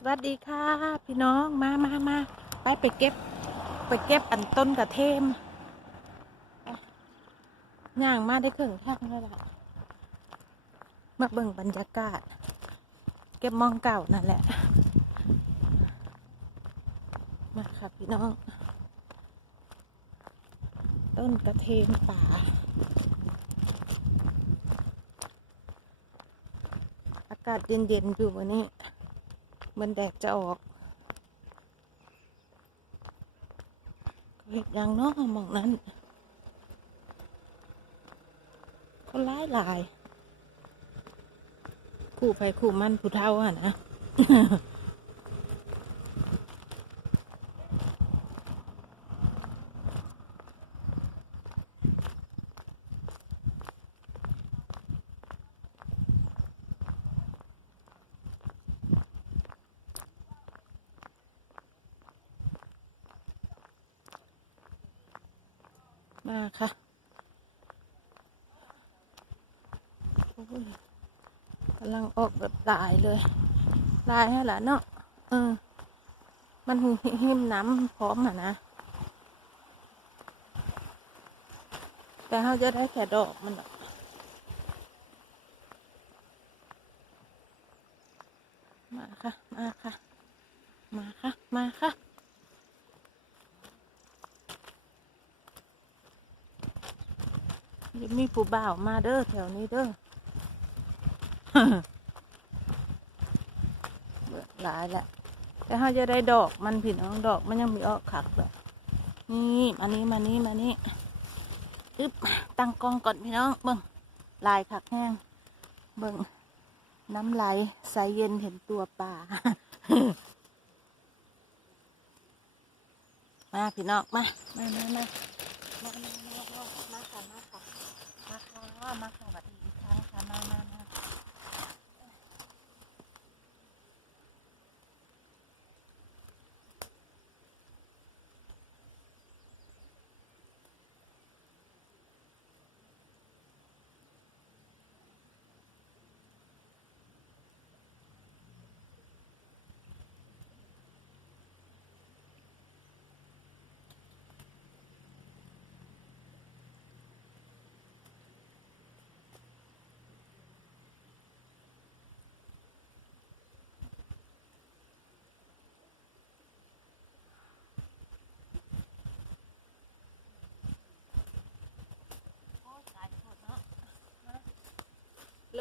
สวัสดีค่ะ พี่น้องมามามาไปไปเก็บ ไปเก็บอันต้นกระเทมย่างมาได้ครึ่งแทางแล้วล่ะมาเบิ่งบรรยากาศ เก็บมองเก่านั่นแหละ มาค่ะพี่น้อง ต้นกระเทมป่าอากาศเย็นๆอยู่วันนี้ เหมันแดดจะออกเห็ดยังเนาะมองนั้นเขาไลายหลาย คู่ไปคู่มันผู้เท่าอะนะ มาค่ะกำลังออกแบบลายเลยลายให้ละเนาะเออ มันหิมน้ำพร้อมอะนะ แต่เขาจะได้แค่ดอกมันอะมาค่ะ มาค่ะ มีผู้บ่าวมาเด้อแถวนี้เด้อเบื่อหลายแหละแต่เขาจะได้ดอกมันผิดน้องดอกมันยังมีออกขักแบบนี่มานี้มานี้มานี้อึบตั้งกองก่อนพี่น้องเบิ่งลายขักแห้งเบิ่งน้ำไหลใสเย็นเห็นตัวป่ามาพี่น้องมามามามา আমার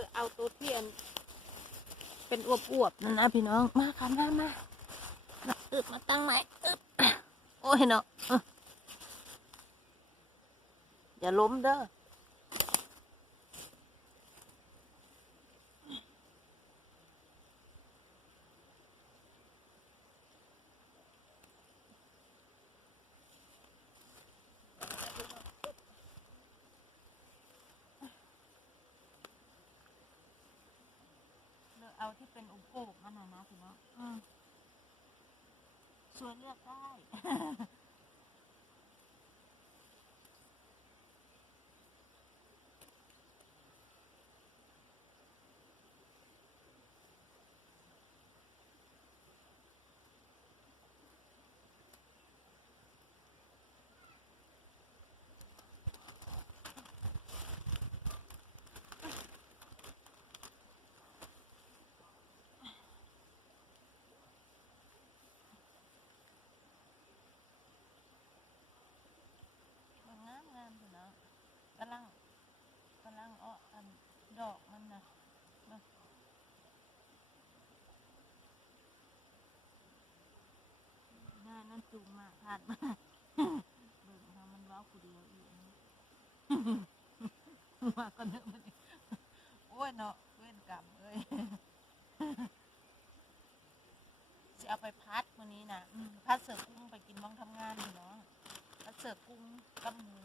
เลยเอาตัวเทียน เป็นอวบๆนั่นนะพี่น้อง มาค่ะมามาอึบมาตั้งไหมอึบโอ้ยเนาะเอออย่าล้มเด้อ เลือกเอาที่เป็นอุโกกมันนะนะพี่น้องอืมส่วนเลือกได้ มันงามงามพี่น้องกำลังกำลังเอาอัน ดอกมันนะมาหน้านั่นจูงมากผ่านมากเบิ่งทามันว้ากูเดียวอีกมาก็เนอะมันโอ้ยเนาะเว้นกรรมเอ้ยจะเอาไปพัดวันนี้นะพัดเสือกุ้งไปกินบ้องทำงานพี่น้องพัดเสือกุ้งกับหมู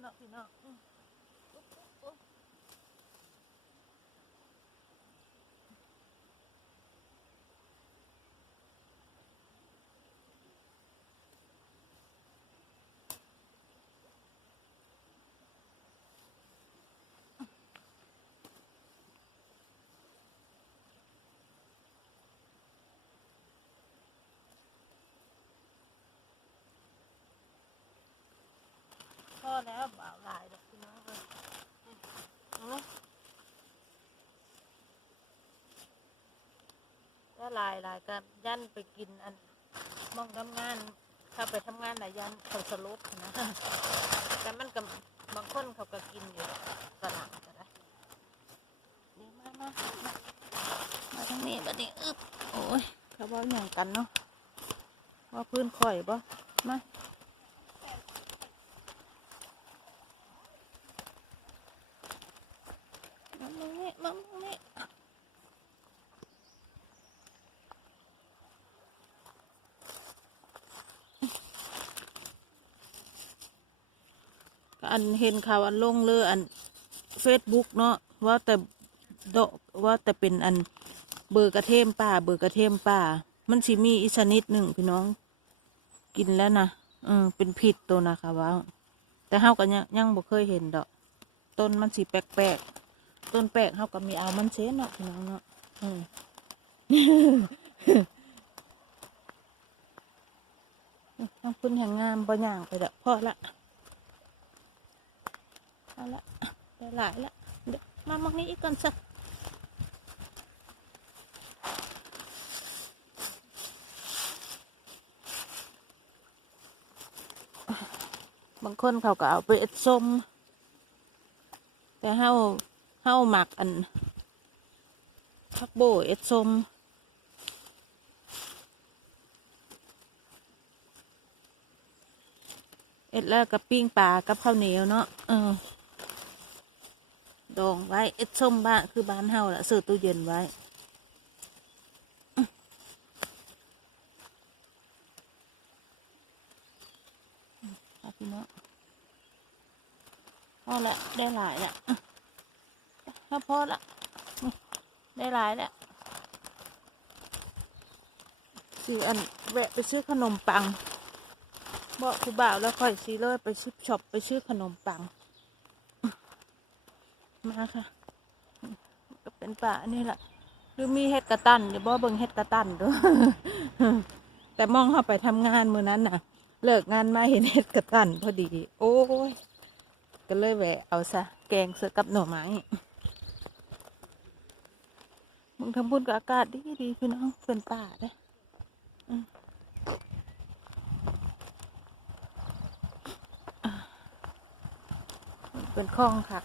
เนาะพี่น้องอืมอุ๊บอุ๊บอุ๊บพอ แล้วบ่าวลายดอกพี่น้องเลยอืมเอาไหมก็ลายลายกันยันไปกินอันมองทำงานเข้าไปทำงานหลายยันเขาสลบนะแต่มันกับบางคนเขาก็กินอยู่ตลาดก็ได้นี่มามามามาทางนี้บัดนี้อึ๊บโอ้ยเขาบอกอย่างกันเนาะว่าพื้นข่อยบ่มา มานี้มานี้ก็อันเห็นข่าวอันลงเลยออันเฟซบุ๊กเนาะว่าแต่ดอกว่าแต่เป็นอันเบอร์กระเทมป่า เบอร์กระเทมป่า มันสิมีอีชนิดหนึ่งพี่น้อง กินแล้วนะเออเป็นผิดตัวนะคะว่าแต่เฮาก็ยังยังบ่เคยเห็นดอก ต้นมันสีแปลกๆ ต้นแปลกเฮาก็มีเอามันเชนเนาะพี่น้องเนาะอืมทั้งพุ่นแห่งงามบ่ย่างไปดอกพอละเอาละได้หลายละเดี๋ยวมามักนี้อีกก่อนสักบางคนเขาก็เอาไปเอ็ดส้มแต่เฮา เฮาหมักอันพักโบเอ็ดส้มเอ็ดแล้วกับปิ้งปลากับข้าวเหนียวเนาะเออดองไว้เอ็ดส้มบ้านคือบ้านเฮาละเสิร์ตู้เย็นไว้อาพี่เนาะพอละได้หลายละอื้อ ถ้าพอละได้หลายแล้วซื้ออันแวะไปซื้อขนมปังบอกครูบ่าวแล้วค่อยซีเลยไปชิปช็อปไปชื่อขนมปัง มาค่ะ ก็เป็นป่านี่แหละหรือมีเฮ็ดกระตันเดี๋ยวบ่เบิ่งเฮ็ดกระตันด้วยแต่มองเข้าไปทำงานมือนั้นน่ะ เลิกงานมาเห็นเฮ็ดกระตันพอดี โอ้ยก็เลยแหวะเอาซะแกงเสือกับหน่อไม้ มึงทำบุญกับอากาศดีดีพี่น้องเป็นป่าเด้อเป็นคลองค่ะ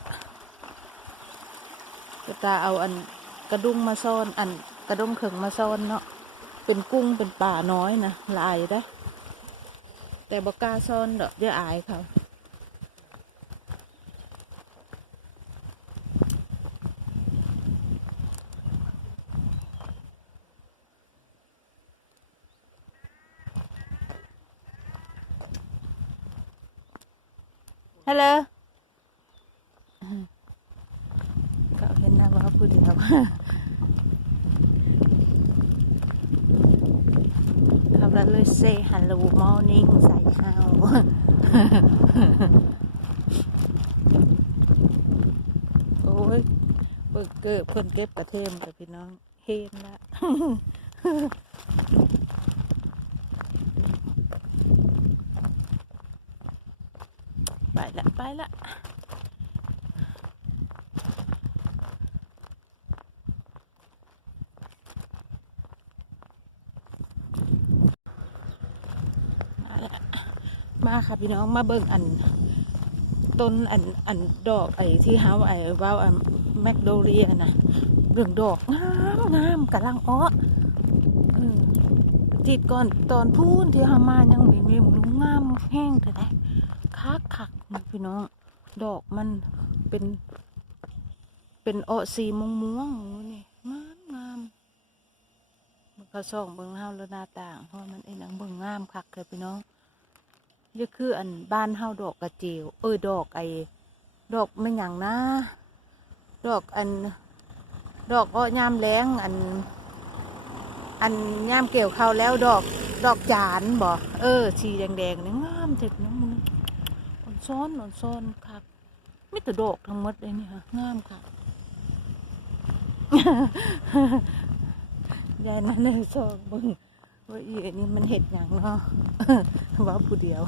ก็ตาเอาอันกระดุงมาซ่อนอันกระดุงเข่งมาซ่อนเนาะเป็นกุ้งเป็นป่าน้อยนะลายได้ แต่บกล้าซ่อนดอกเดี๋ยวอายเขาฮัลโหล ก็ เห็นนะว่าผู้เดียวเขาก็เลย say hello morning ใส่เช้าโอ้ยเบิกเกิดเพิ่นเก็บกระเทมกับพี่น้องเห็นละไปละไปละ มาแล้ว มาค่ะพี่น้องมาเบิ่งอันต้นอันอันดอกไอ้ที่เฮาไอ้ว่าวแมกโดเรียนะเรื่องดอกงามงามกำลังอ้อจิตก่อนตอนพูนที่เฮามายังมีมีมูงามแห้งแต่ได้คักคักพี่น้องดอกมันเป็นเป็นออสีม่วงม่วงนี่งามงามมันก็ส่องเบิ่งเฮาแล้วหน้าต่างเพราะมันไอ้นังเบิ่งงามคักเลยพี่น้อง นี่คืออันบ้านเฮาดอกกระเจียวเออดอกไอ้ดอกไม่หยังนะ ดอกอัน ดอกก็ยามแรงอัน อันยามเกี่ยวเข้าแล้วดอก ดอกจานบ่เออสีแดงๆนี่งามเจ็ดน้ำมันอ่อนซ้อนอ่อนซ้อนคักมีแต่ดอกทั้งหมดเลยนี่ค่ะงามค่ะยายนั่นเลยซองเบึง ว่าอีอันนี้มันเห็ดหยังเนาะว่าผู้เดียว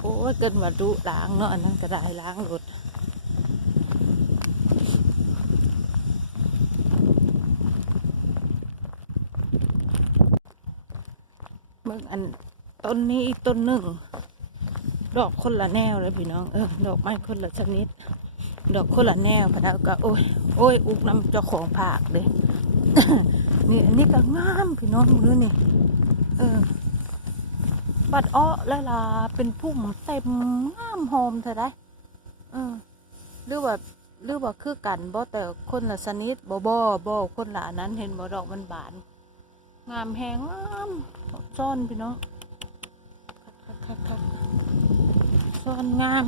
โอ้ยเกินว่าดุล้างเนาะอันนั้นก็ได้ล้างรถเบิ่งอันต้นนี้อีกต้นหนึ่ง ดอกคนละแนวเลยพี่น้องเออดอกไม้คนละชนิด ดอกคนละแนวพนะก็โอ้ยโอ้ยอุกน้ำเจ้าของผากเลย นี่อันนี้ก็งามพี่น้องมือนี่เออปัดอ้อละลาเป็นพุ่มเต็มงามหอมเธอได้เออหรือว่าหรือว่าคือกันบ่แต่คนละชนิดบ่บ่บ่คนละนั้นเห็นบ่ดอกมันบาน งามแหงงามซ่อนพี่น้องคักคักคักซ่อนงาม